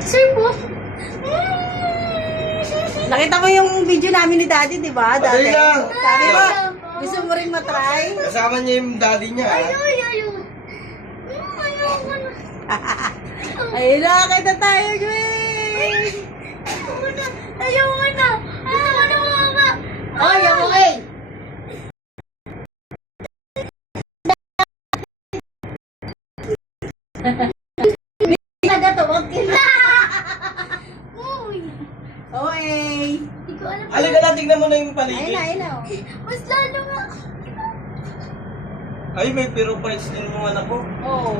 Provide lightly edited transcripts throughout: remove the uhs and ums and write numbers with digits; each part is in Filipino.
Sir po. Nakita mo yung video namin ni Daddy, di ba? Dati. Madali lang. Sabi ko, gusto mo rin matry? Kasama niya yung daddy niya. Ayaw. Ayaw ko na. Ayun na, kita tayo, Joey! Ayaw ko na. Mama. Ay, okay! Nagatawag kita. Uy. Okay. Hindi ko alam. Halika na, tignan mo na yung Ayun paligid. na, ayun na. Mas lalo nga. Ay, may pirophites din yung anak ko. Oo.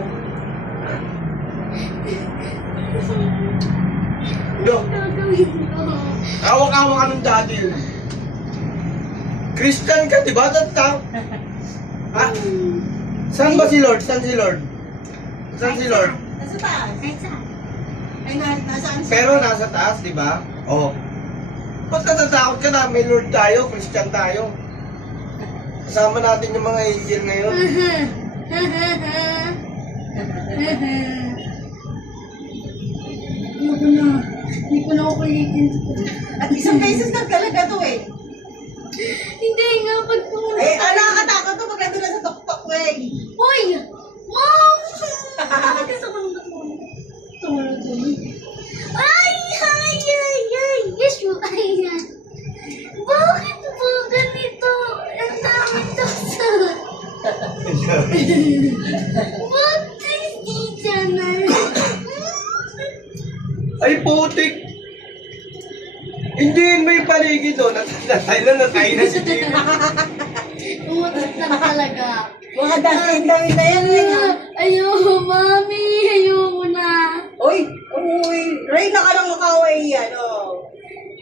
Yo, Gagawin ko. hawak-hawak ka ng daddy. Christian ka, di ba? Tata? Ha? Saan ba si Lord? Saan si Lord? Saan si Lord? Nasa taas. Kahit saan. Ay, nasaan siya? Pero nasa taas, di ba? Oo. Ba't natatakot ka na? May Lord tayo, Christian tayo. Kasama natin yung mga angel ngayon. Ayoko na. Hindi ko na ako kulitin. At isang beses na talaga to eh. Hindi nga, pag pumunta. Ay, nakakatakot to pag nandun na sa tuktok mo eh. Uy! Mom! Gusto ko nung tumulong. Ay! Yes, you ay. Bakit po ganito? Ang daming tukso. What is the channel? Ay, putik! Hindi yun may paligid doon. Natay na si Jimmy. Umutot lang talaga. Mga dasin dami na yan eh. Ayoko, mami. Ayoko na. Uy! Uy! Ray na ka lang makaway yan. Oh.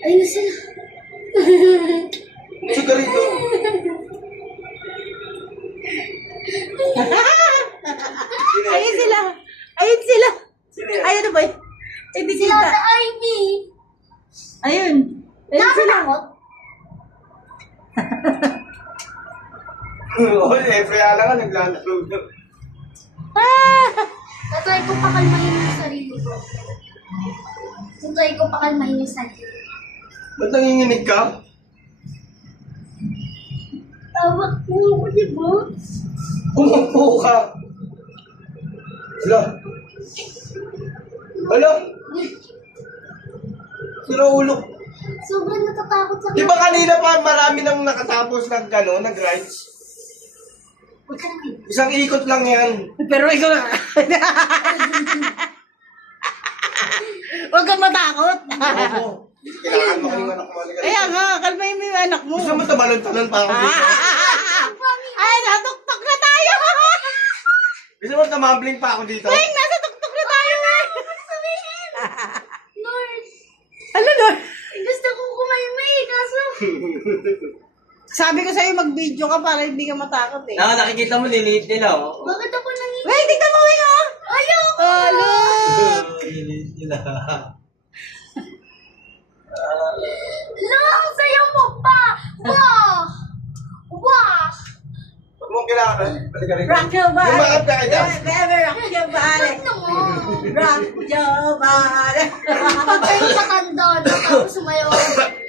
Ayun sila. Sigarito. Ayun sila! Ayun sila! Sino yan? Ayun na ba? Hindi Sila kita. sa Ivy. Ayun. Ayun sila. Nakatakot? Oo, kaya lang nga naglalaro. Ah! Tatry ko pakalmahin yung sarili ko. Tatry ko pakalmahin yung sarili ko. Ba't nanginginig ka? Tawag po ako, di ba? Umupo ka. Hala. Hala. Sira ulo. Sobrang natatakot sa Di ba kanina pa marami nang nakatapos ng nag-rides? Huwag ka naman. Isang ikot lang yan. Pero ikaw na. Huwag kang matakot. Oo. Kailangan mo kayong anak mo. Kaya nga, kalmahin mo yung anak mo. Gusto mo tumalon-talon pa ako dito? Ay, natuktok na tayo! Gusto mo tumambling pa ako dito? Ay, nasa tuktok na tayo eh! Sabihin! Lord, Ano na? gusto ko kumalmay, kaso... Sabi ko sa'yo, mag-video ka para hindi ka matakot eh. Nakikita mo, liliit nila, oh. Bakit ako nanginginig? Wait, tignan mo yun oh! Ayoko! Oh, look! Liliit nila. Lang, sayaw mo pa! Wow! Wow! Huwag mong kailangan. Balik ka rin. Rock your body! Lumakad ka kay Dad. Baby, rock your body! Ano mo? Rock your body! Pag kayo matanda na tapos sumayaw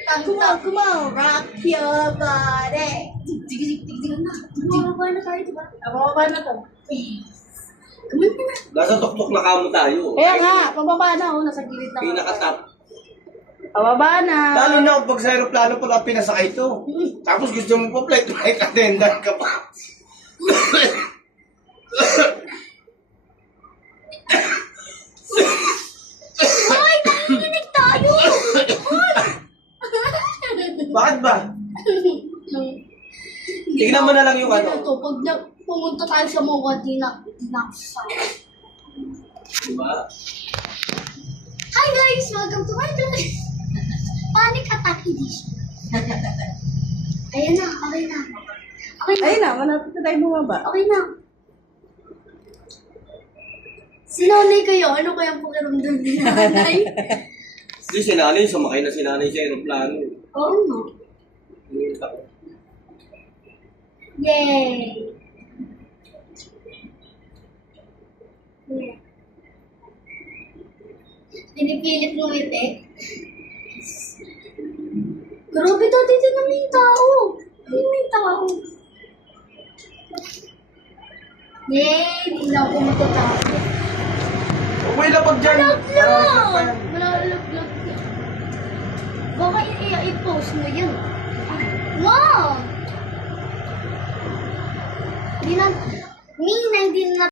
Come on, come on! Rock your body! Bumaba na tayo, diba? Pababa na to. Kumanta na. Nasa tuktok na kamo tayo. Kaya nga, pababa na oh, nasa gilid na. Pinaka-top. Pababa na. Lalo na pag sa aeroplano pala pinasakay ito. Tapos gusto mo pa flight attendant ka pa. Hoy, nanginginig tayo! Bakit ba? Tignan mo na lang yung ano. Ito, pag pumunta tayo sa mga dinaksa. Diba? Hi guys! Welcome to my channel! Panic Attack Edition. Ayan na, okay na. Okay na, Ayun na, malapit na tayo bumaba. okay na. Sinanay kayo, ano kaya po karamdam ni nanay? Hindi si nanay, sumakay na si nanay sa aeroplano. Oo nga. Yay! Yeah. Pinipilit mo ngiti. Grabe daw dito na may tao. Ay, may tao. Yay! Hindi na ako matatakot. Uy, lapag dyan. Malaglag! Malalaglag yan. Baka i-post mo yun. Wow! Hindi na, hindi na